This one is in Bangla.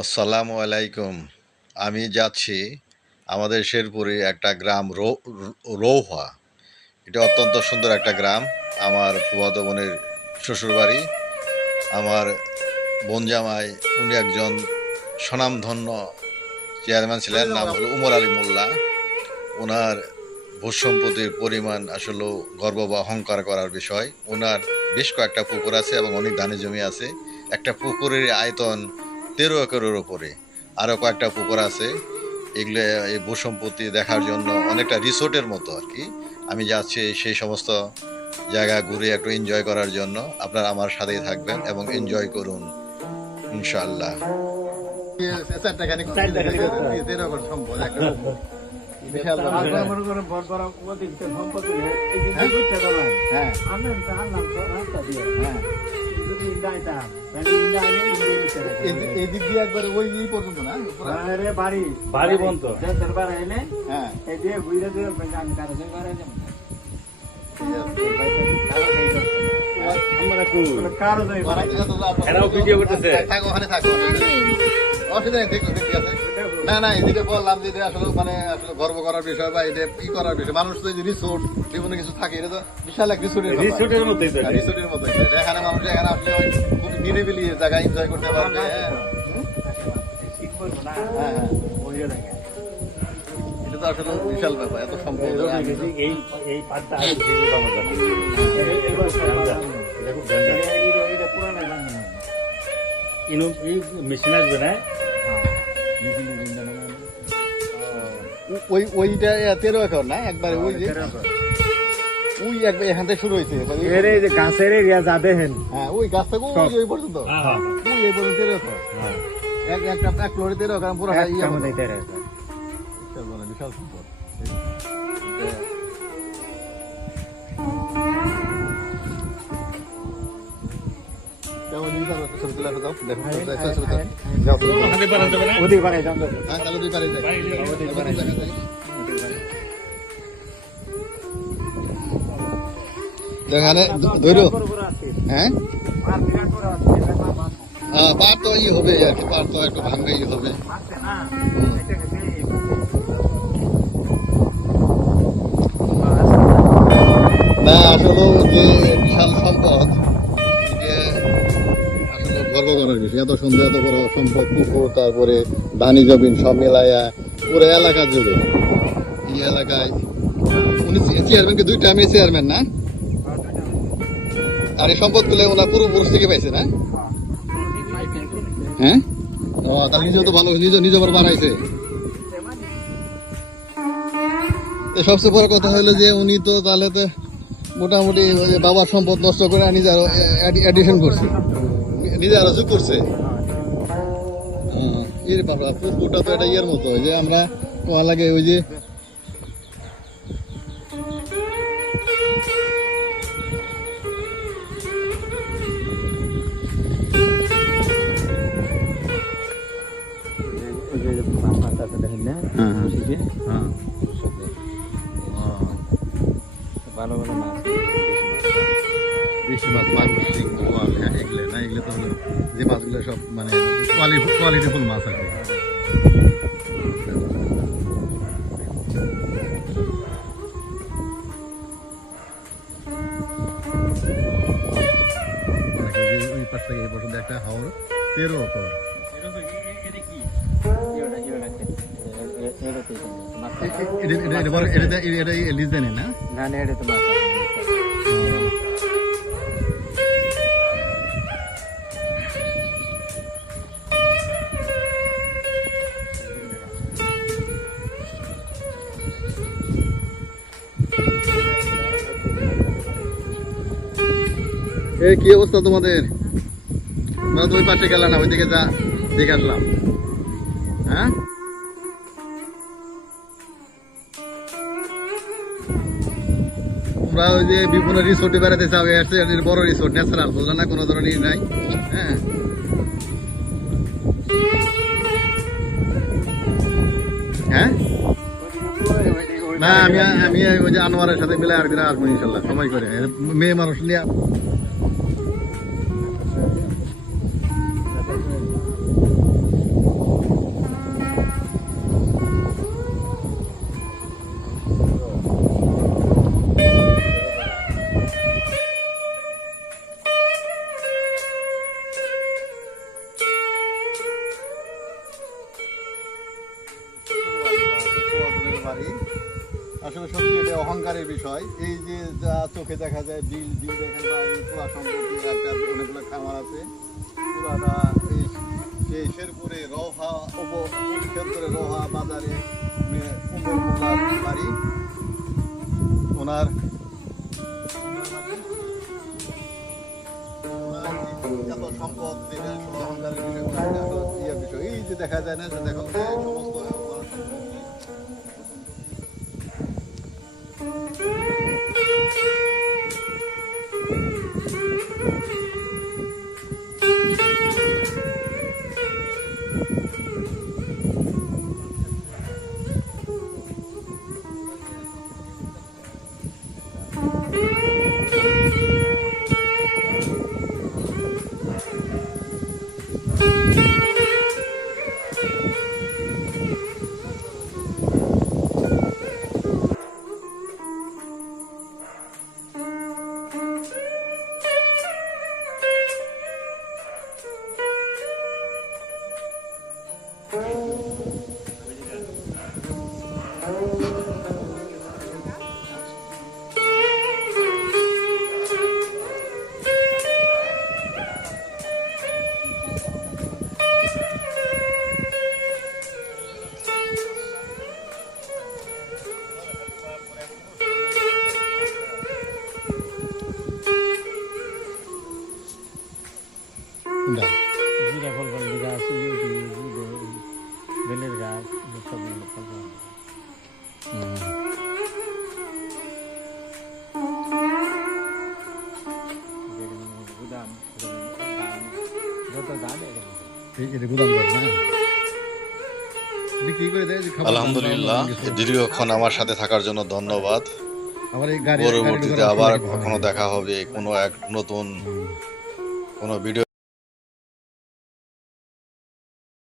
আসসালামু আলাইকুম। আমি যাচ্ছি আমাদের শেরপুরে একটা গ্রাম রৌহা। এটা অত্যন্ত সুন্দর একটা গ্রাম। আমার ফুফাতো বোনের শ্বশুরবাড়ি। আমার বোন জামাই উনি একজন স্বনামধন্য চেয়ারম্যান ছিলেন, নাম হলো উমর আলী মোল্লা। ওনার ভূসম্পত্তির পরিমাণ আসলে গর্ব বা অহংকার করার বিষয়। ওনার বেশ কয়েকটা পুকুর আছে এবং অনেক ধানি জমি আছে। একটা পুকুরের আয়তন 13 একরের ওপরে। আরও কয়েকটা পুকুর আছে। এগুলো এই ভূসম্পত্তি দেখার জন্য অনেকটা রিসোর্টের মতো আর কি। আমি যাচ্ছি সেই সমস্ত জায়গা ঘুরে একটু এনজয় করার জন্য। আপনারা আমার সাথেই থাকবেন এবং এনজয় করুন ইনশাআল্লাহ। বিশাল এদিক দিয়ে একবার ওই পর্যন্ত না বাড়ি বাড়ি বন্ধ হ্যাঁ ভিডিও করতেছে ওখানে থাকো অসুবিধা নেই দেখো দেখতে আছে না না এদিকে বললাম যে আসলে মানে আসলে গর্ব করার বিষয় বা এটা ই করার বিষয় মানুষ তো রিসোর্ট বিভিন্ন কিছু থাকে এটা তো বিশাল এক রিসোর্টের মতো রিসোর্টের মতো এখানে মানুষ এখানে আসলে খুব নিরিবিলি জায়গা এনজয় করতে পারবে এটা তো আসলে বিশাল ব্যাপার এত সম্পদ এই পার্টটা মেশিন আসবে না ওইটা 13 একর না একবারে ওই যে ওই একবার এখান থেকে শুরু হয়েছে গাছের এরিয়া যাবে হ্যাঁ ওই গাছ থেকে ওই পর্যন্ত ওই এই পর্যন্ত 13 একর একটা এক ফ্লোরে 13 একর পুরো বিশাল সম্পদ এখানে ধরো হ্যাঁ পার তো ই হবে আর কি পার তো একটু ভাঙবেই হবে না আসলে যে বিশাল সম্পদ আসলে গর্ব করার বিষয় এত সুন্দর এত বড় সম্পদ পুকুর তারপরে ধানি জমিন সব মেলায়া পুরো এলাকা জুড়ে এই এলাকায় উনি চেয়ারম্যানকে 2 টাইমে চেয়ারম্যান না আর এই সম্পদ গুলো ওনার পূর্বপুরুষ থেকে পাইছে না হ্যাঁ তার নিজেও তো ভালো নিজ আবার বানাইছে সবচেয়ে বড় কথা হলো যে উনি তো তাহলে তো মোটামুটি বাবার সম্পদ নষ্ট করে নিজে আরো এডিশন করছে নিজে আরো যোগ করছে এর বাবা পুকুরটা তো এটা ইয়ের মতো যে আমরা কোয়া লাগে ওই যে ভালো ভালো মাছ দেশি মাছ মাগুর শিং বোয়াল এগুলো না এগুলো তো হলো যে মাছগুলো সব মানে কোয়ালিটিফুল মাছ আর কি ওই পাশ থেকে এই পর্যন্ত একটা হাওড় 13 একর এটা লিজ দেনে না না এটা তো মাছ কি অবস্থা তোমাদের তোমরা তো ওই পাশে গেলা না ওইদিকে যা দেখে আসলাম হ্যাঁ তোমরা ওই যে বিভিন্ন রিসোর্টে বেড়াতে চাও বড় রিসোর্ট ন্যাচারাল বুঝলে না কোনো ধরনের নাই হ্যাঁ হ্যাঁ না আমি ওই যে আনোয়ারের সাথে মিলে আর দিনে আসবো ইনশাল্লাহ সময় করে মেয়ে মানুষ নিয়ে আসলে সত্যি এটা অহংকারের বিষয়। এই যে যা চোখে দেখা যায় বিল বিল দেখেন বা এই পুরা সম্পত্তি একটা অনেকগুলো খামার আছে পুরাটা এই সেই শেরপুরে রোহা শেরপুরে রোহা বাজারে উমর মোল্লার বাড়ি ওনার এত সম্পদ দেখে আসলে অহংকারের বিষয় বা এটা আসলে ইয়ের বিষয়। এই যে দেখা যায় না যে দেখো যে সমস্ত জিরা ফল ফল গাছ বেলের গাছ সব ফল ফল গুদাম যত দাম এটা গুদাম ঘর না বিক্রি করে দেয় যে খাবার আলহামদুলিল্লাহ, দীর্ঘক্ষণ আমার সাথে থাকার জন্য ধন্যবাদ। আবার এই গাড়ি পরবর্তীতে আবার কখনো দেখা হবে কোনো এক নতুন কোনো ভিডিও।